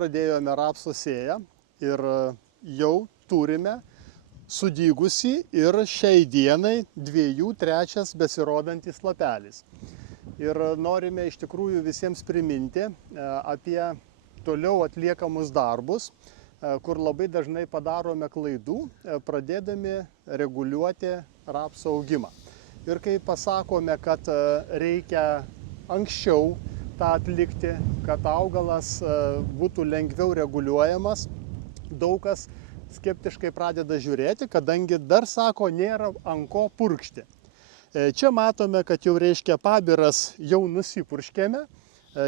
pradėjome rapsų sėją ir jau turime sudygusi ir šiai dienai 2-3 besirodantis lapelis. Ir norime iš tikrųjų visiems priminti apie toliau atliekamus darbus, kur labai dažnai padarome klaidų, pradėdami reguliuoti rapsų augimą. Ir kai pasakome, kad reikia anksčiau tą atlikti, kad augalas būtų lengviau reguliuojamas, daug kas skeptiškai pradeda žiūrėti, kadangi dar sako, nėra ant ko purkšti. Čia matome, kad jau reiškia pabiras jau nusipurškėme,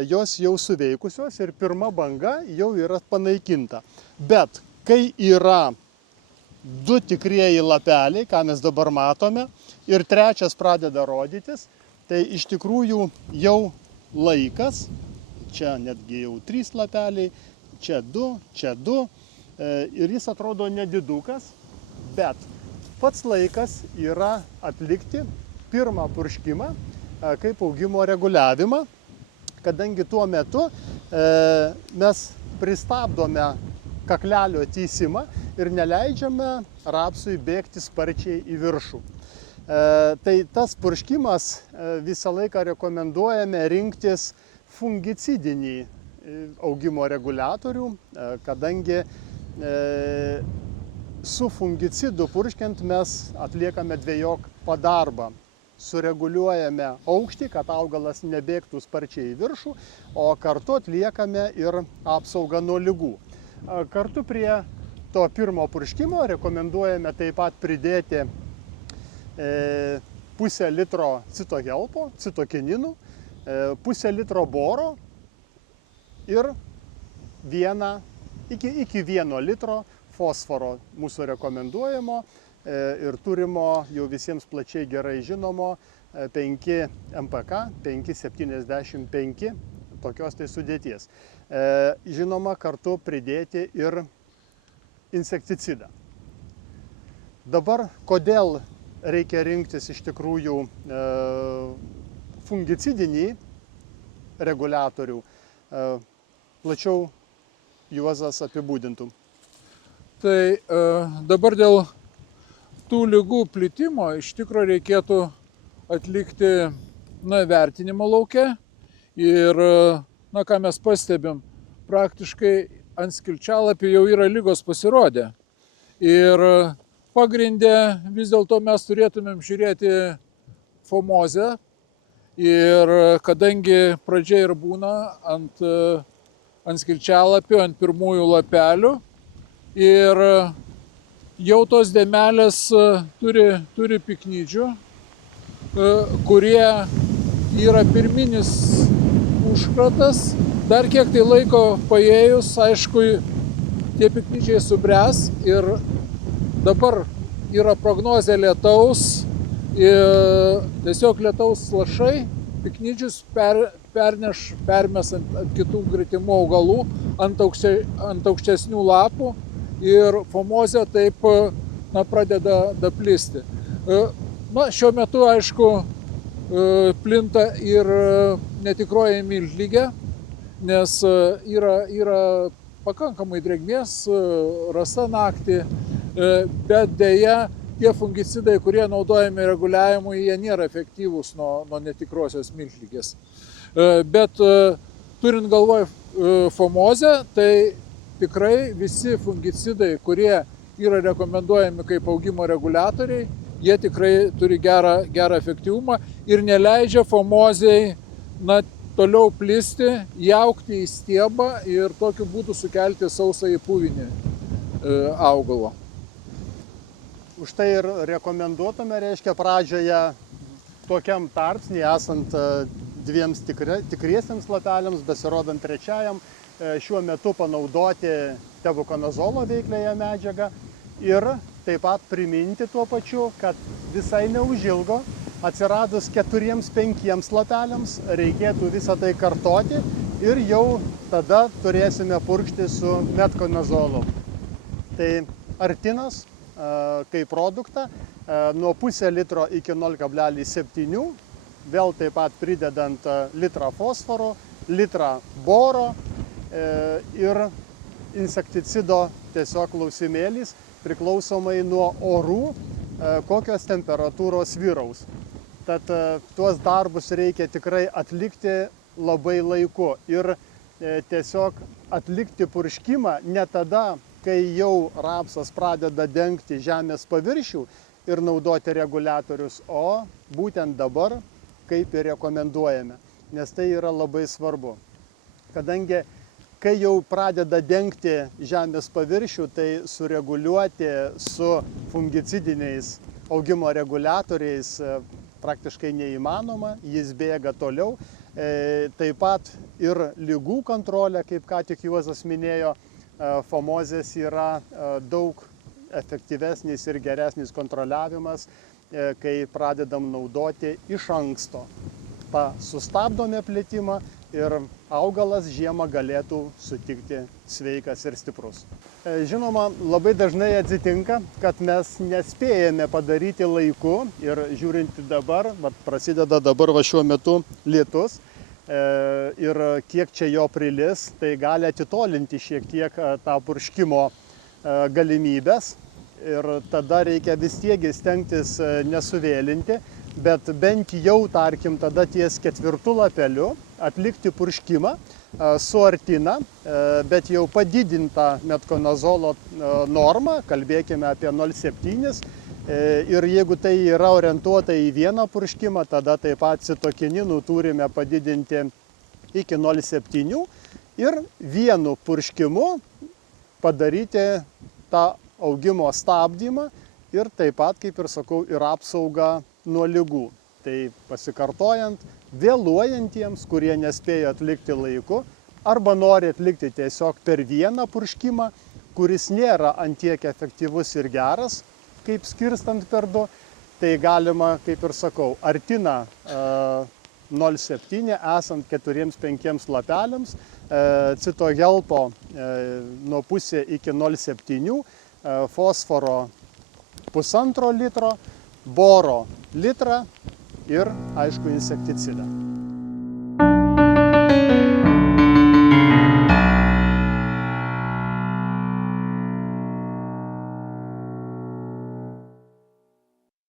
jos jau suveikusios ir pirma banga jau yra panaikinta. Bet kai yra 2 tikrieji lapeliai, ką mes dabar matome, ir 3 pradeda rodytis, tai iš tikrųjų jau laikas, čia netgi jau 3 lapeliai, čia 2, ir jis atrodo nedidukas, bet pats laikas yra atlikti pirmą purškimą kaip augimo reguliavimą, kadangi tuo metu mes pristabdome kaklelio tįsimą ir neleidžiame rapsui bėgti sparčiai į viršų. Tai tas purškimas visą laiką rekomenduojame rinktis fungicidinį augimo reguliatorių, kadangi su fungicidu purškiant mes atliekame dvejopą darbą. Sureguliuojame aukštį, kad augalas nebėgtų sparčiai į viršų, o kartu atliekame ir apsaugą nuo ligų. Kartu prie to pirmo purškimo rekomenduojame taip pat pridėti pusę litro citohelpo, citokininų, pusę litro boro ir iki 1 litro fosforo mūsų rekomenduojamo ir turimo jau visiems plačiai gerai žinomo 5 MPK, 575 tokios tai sudėties. Žinoma, kartu pridėti ir insekticidą. Dabar, kodėl reikia rinktis iš tikrųjų fungicidinį reguliatorių, plačiau Juozas apibūdintų. Tai dabar dėl tų ligų plitimo iš tikrųjų reikėtų atlikti vertinimo lauke ir, ką mes pastebim, praktiškai ant skilčialapių jau yra ligos pasirodę. Ir pagrinde vis dėlto mes turėtumėm žiūrėti fomozę ir kadangi pradžia ir būna ant skilčialapių, ant pirmųjų lapelių ir jau tos dėmelės turi piknydžių, kurie yra pirminis užkratas. Dar kiek tai laiko paėjus, aišku, tie piknydžiai subręs ir dabar yra prognozė lietaus ir tiesiog lietaus lašai piknydžius permes ant kitų gretimų augalų, ant aukštesnių lapų ir fomozė taip pradeda plisti. Šiuo metu, aišku, plinta ir netikroji miltligė, nes yra pakankamai drėgmės, rasa naktį, bet deja tie fungicidai, kurie naudojami reguliavimui, jie nėra efektyvūs nuo netikrosios miltligės. Bet turint galvoj fomozę, tai tikrai visi fungicidai, kurie yra rekomenduojami kaip augimo reguliatoriai, jie tikrai turi gerą efektyvumą ir neleidžia fomozei toliau plisti, įaugti į stiebą ir tokiu būdu sukelti sausąjį puvinį augalo. Už tai ir rekomenduotume, reiškia, pradžioje tokiam tarpsnį, esant 2 tikriesiams lapeliams, besirodant 3, šiuo metu panaudoti tebukonazolo veikliąją medžiagą ir taip pat priminti tuo pačiu, kad visai neužilgo atsiradus 4-5 lapeliams reikėtų visą tai kartoti ir jau tada turėsime purkšti su metkonazolu. Tai artinas kaip produktą nuo pusę litro iki 0,7, vėl taip pat pridedant litrą fosforo, litrą boro, ir insekticido tiesiog klausimėlis priklausomai nuo orų, kokios temperatūros vyraus. Tad tuos darbus reikia tikrai atlikti labai laiku ir tiesiog atlikti purškimą ne tada, kai jau rapsas pradeda dengti žemės paviršių ir naudoti reguliatorius, o būtent dabar, kaip ir rekomenduojame, nes tai yra labai svarbu. Kadangi kai jau pradeda dengti žemės paviršių, tai sureguliuoti su fungicidiniais augimo reguliatoriais praktiškai neįmanoma, jis bėga toliau. Taip pat ir ligų kontrolė, kaip ką tik Juozas minėjo, fomozės yra daug efektyvesnis ir geresnis kontroliavimas, kai pradedam naudoti iš anksto. Sustabdome plitimą ir augalas žiemą galėtų sutikti sveikas ir stiprus. Žinoma, labai dažnai atsitinka, kad mes nespėjame padaryti laiku ir žiūrint dabar, prasideda dabar šiuo metu lietus ir kiek čia jo prilis, tai gali atitolinti šiek tiek tą purškimo galimybės ir tada reikia vis tiek stengtis nesuvėlinti, bet bent jau, tarkim, tada ties 4 lapeliu atlikti purškimą su artina, bet jau padidintą metkonazolo normą, kalbėkime apie 0,7. Ir jeigu tai yra orientuota į vieną purškimą, tada taip pat citokininų turime padidinti iki 0,7 ir vienu purškimu padaryti tą augimo stabdymą ir taip pat, kaip ir sakau, ir apsaugą nuo ligų. Tai pasikartojant, vėluojantiems, kurie nespėjo atlikti laiku, arba nori atlikti tiesiog per vieną purškimą, kuris nėra antiek efektyvus ir geras, kaip skirstant per 2, tai galima, kaip ir sakau, artina 0,7 esant 4-5 lapeliams, citogelpo nuo pusė iki 0,7, fosforo 1,5 litro, boro litrą ir, aišku, insekticidą.